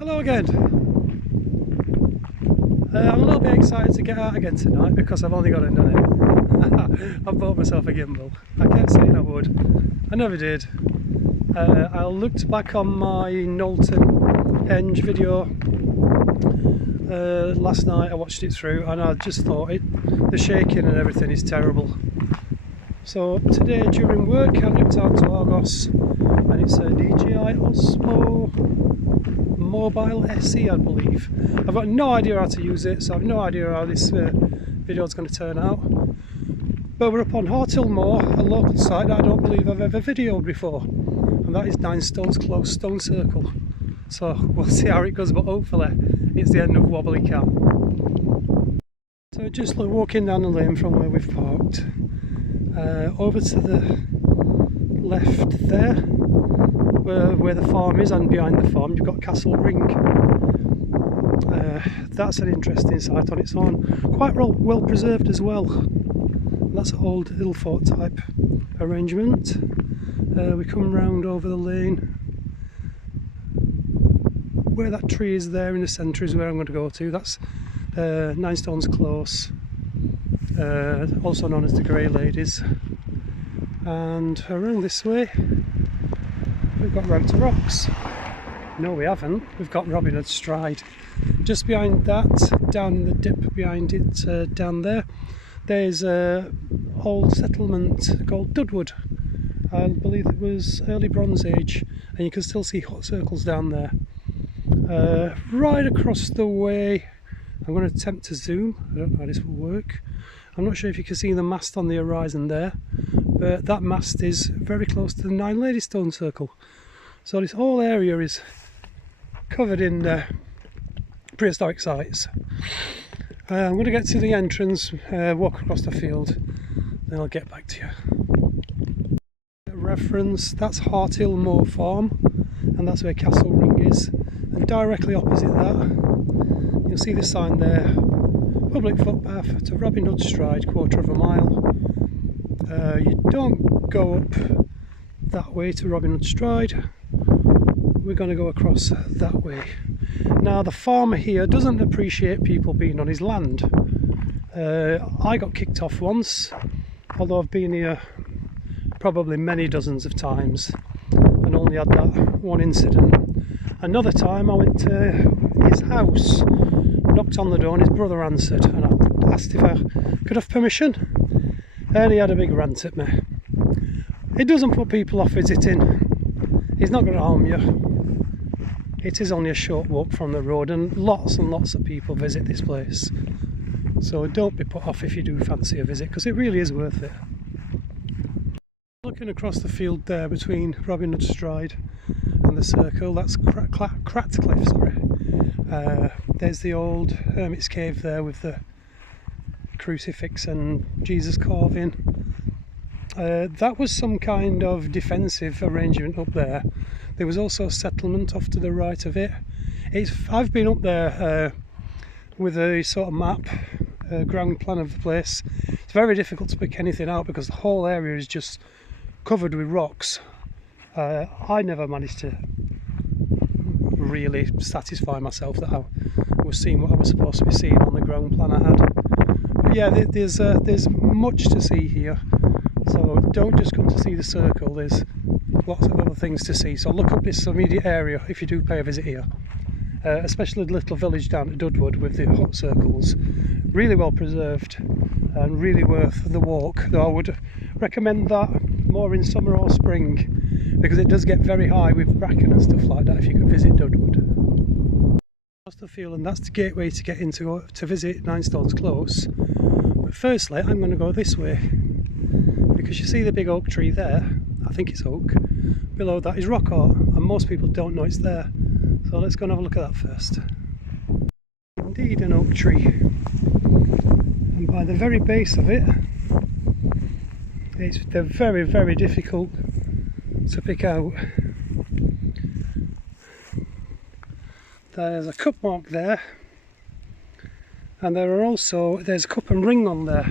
Hello again. I'm a little bit excited to get out again tonight because I've only got it done it. I've bought myself a gimbal. I kept saying I would. I never did. I looked back on my Knowlton Henge video last night. I watched it through and I just thought the shaking and everything is terrible. So today during work I nipped out to Argos and it's a DJI Osmo Mobile SE, I believe. I've got no idea how to use it, so I've no idea how this video is going to turn out. But we're up on Hartill Moor, a local site that I don't believe I've ever videoed before, and that is 9 Stones Close Stone Circle. So we'll see how it goes, but hopefully it's the end of wobbly cam. So just walking down the lane from where we've parked, over to the left there, where the farm is, and behind the farm you've got Castle Ring. That's an interesting site on its own, quite well preserved as well. That's an old hill fort type arrangement. We come round over the lane. Where that tree is there in the centre is where I'm going to go to. That's 9 Stones Close, also known as the Grey Ladies. And around this way we've got Round to Rocks. No, we haven't. We've got Robin Hood Stride. Just behind that, down in the dip behind it, down there, there's an old settlement called Dudwood. I believe it was early Bronze Age, and you can still see hot circles down there. Right across the way, I'm going to attempt to zoom. I don't know how this will work. I'm not sure if you can see the mast on the horizon there, but that mast is very close to the 9 Lady Stone Circle. So this whole area is covered in prehistoric sites. I'm going to get to the entrance, walk across the field, then I'll get back to you. Reference, that's Hartill Moor Farm, and that's where Castle Ring is. And directly opposite that, you'll see the sign there, public footpath to Robin Hood Stride, 1/4 mile. You don't go up that way to Robin Hood Stride. We're going to go across that way. Now the farmer here doesn't appreciate people being on his land. I got kicked off once, although I've been here probably many dozens of times and only had that one incident. Another time I went to his house, knocked on the door and his brother answered, and I asked if I could have permission, and he had a big rant at me. It doesn't put people off visiting. He's not going to harm you. It is only a short walk from the road and lots of people visit this place. So don't be put off if you do fancy a visit, because it really is worth it. Looking across the field there between Robin Hood Stride and the circle, that's Cratcliffe, sorry. There's the old hermit's cave there with the crucifix and Jesus carving. That was some kind of defensive arrangement up there. There was also a settlement off to the right of it. I've been up there with a sort of map, ground plan of the place. It's very difficult to pick anything out because the whole area is just covered with rocks. I never managed to really satisfy myself that I was seeing what I was supposed to be seeing on the ground plan I had. But yeah, there's much to see here. So don't just come to see the circle, there's lots of other things to see. So look up this immediate area if you do pay a visit here. Especially the little village down at Dudwood with the hot circles. Really well preserved and really worth the walk, though I would recommend that more in summer or spring, because it does get very high with bracken and stuff like that if you could visit Dudwood. Across the field, and that's the gateway to get into to visit 9 Stones Close. But firstly I'm going to go this way, because you see the big oak tree there, I think it's oak. Below that is rock art, and most people don't know it's there. So let's go and have a look at that first. Indeed an oak tree, and by the very base of it, they're very, very difficult to pick out. There's a cup mark there, and there's a cup and ring on there.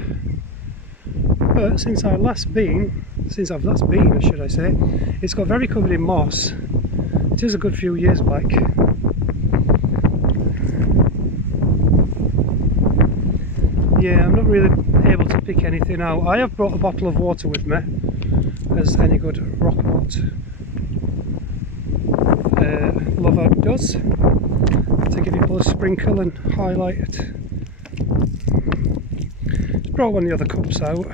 But since I've last been, should I say, it's got very covered in moss. It is a good few years back. yeah, I'm not really able to pick anything out. I have brought a bottle of water with me, as any good rock art lover does, to give it a sprinkle and highlight it. Just brought one of the other cups out.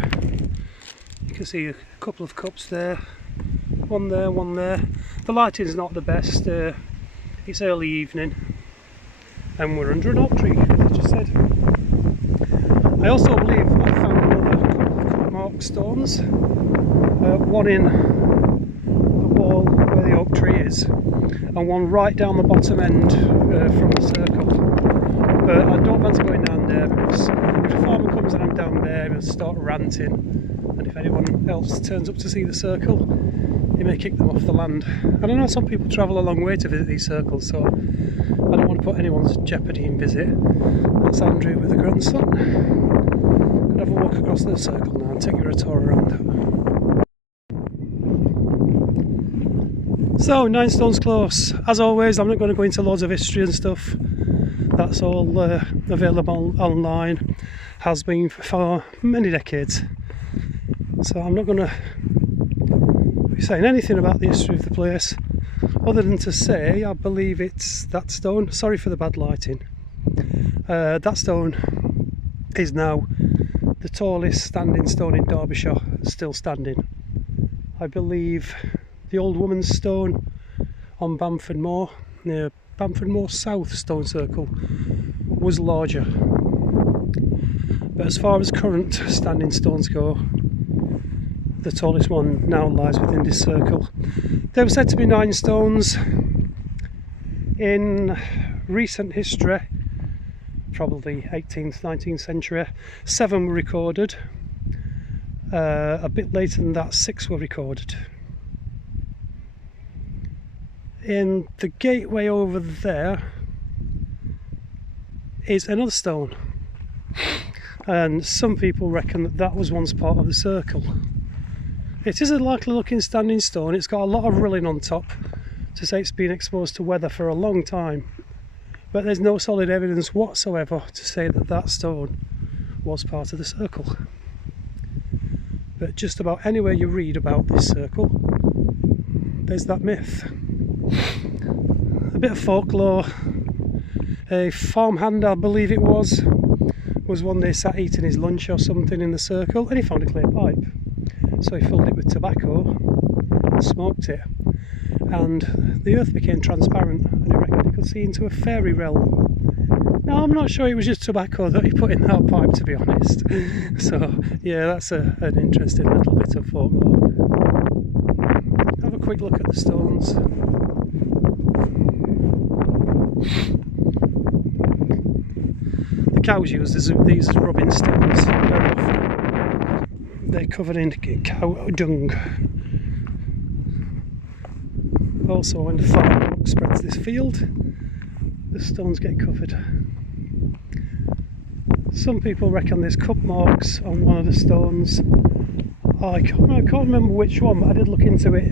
You can see a couple of cups there, one there, one there. The lighting's not the best, it's early evening and we're under an oak tree, as I just said. I also believe I found another cup mark stones, one in the wall where the oak tree is, and one right down the bottom end from the circle. But I don't fancy going down there, because if the farmer comes and I'm down there, he'll start ranting, and if anyone else turns up to see the circle, he may kick them off the land. And I know some people travel a long way to visit these circles, so I don't want to put anyone's jeopardy in visit. That's Andrew with a grandson. Gonna have a walk across the circle now and take you a tour around. So, 9 stones close. As always, I'm not going to go into loads of history and stuff. That's all available online, has been for many decades. So I'm not going to be saying anything about the history of the place, other than to say I believe it's that stone. Sorry for the bad lighting. That stone is now the tallest standing stone in Derbyshire, still standing. I believe the Old Woman's Stone on Bamford Moor, near Bamford Moor South Stone Circle, was larger. But as far as current standing stones go, the tallest one now lies within this circle. They were said to be 9 stones. In recent history, probably 18th, 19th century, 7 were recorded. A bit later than that, 6 were recorded. In the gateway over there is another stone, and some people reckon that that was once part of the circle. It is a likely looking standing stone. It's got a lot of rilling on top to say it's been exposed to weather for a long time, but there's no solid evidence whatsoever to say that that stone was part of the circle. But just about anywhere you read about this circle, there's that myth. A bit of folklore. A farmhand, I believe it was one day sat eating his lunch or something in the circle, and he found a clay pipe. So he filled it with tobacco and smoked it, and the earth became transparent, and he reckoned he could see into a fairy realm. Now, I'm not sure it was just tobacco that he put in that pipe, to be honest. So yeah, that's an interesting little bit of folklore. Have a quick look at the stones. The cows use these as rubbing stones very often. They're covered in cow dung. Also, when the farmer spreads this field, the stones get covered. Some people reckon there's cup marks on one of the stones. I can't remember which one, but I did look into it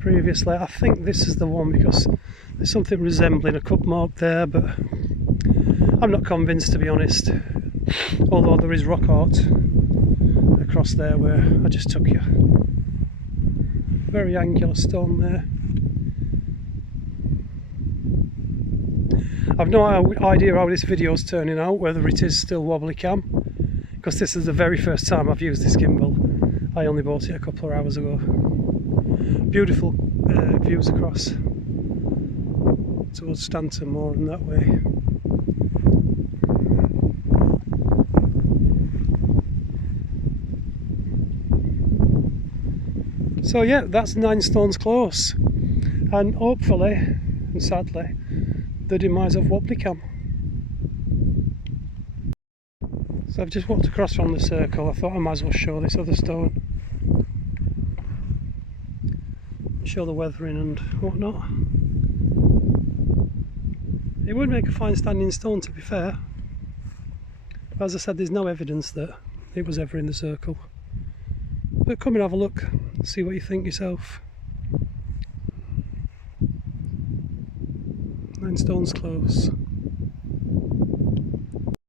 previously. I think this is the one, because there's something resembling a cup mark there, but I'm not convinced, to be honest. Although there is rock art across there where I just took you. Very angular stone there. I've no idea how this video is turning out, whether it is still wobbly cam, because this is the very first time I've used this gimbal. I only bought it a couple of hours ago. Beautiful views across towards Stanton Moor and that way. So yeah, that's 9 stones close, and hopefully, and sadly, the demise of wobbly cam. So I've just walked across from the circle. I thought I might as well show this other stone, show the weathering and whatnot. It would make a fine standing stone, to be fair, but as I said, there's no evidence that it was ever in the circle. But come and have a look, see what you think yourself. 9 stones close.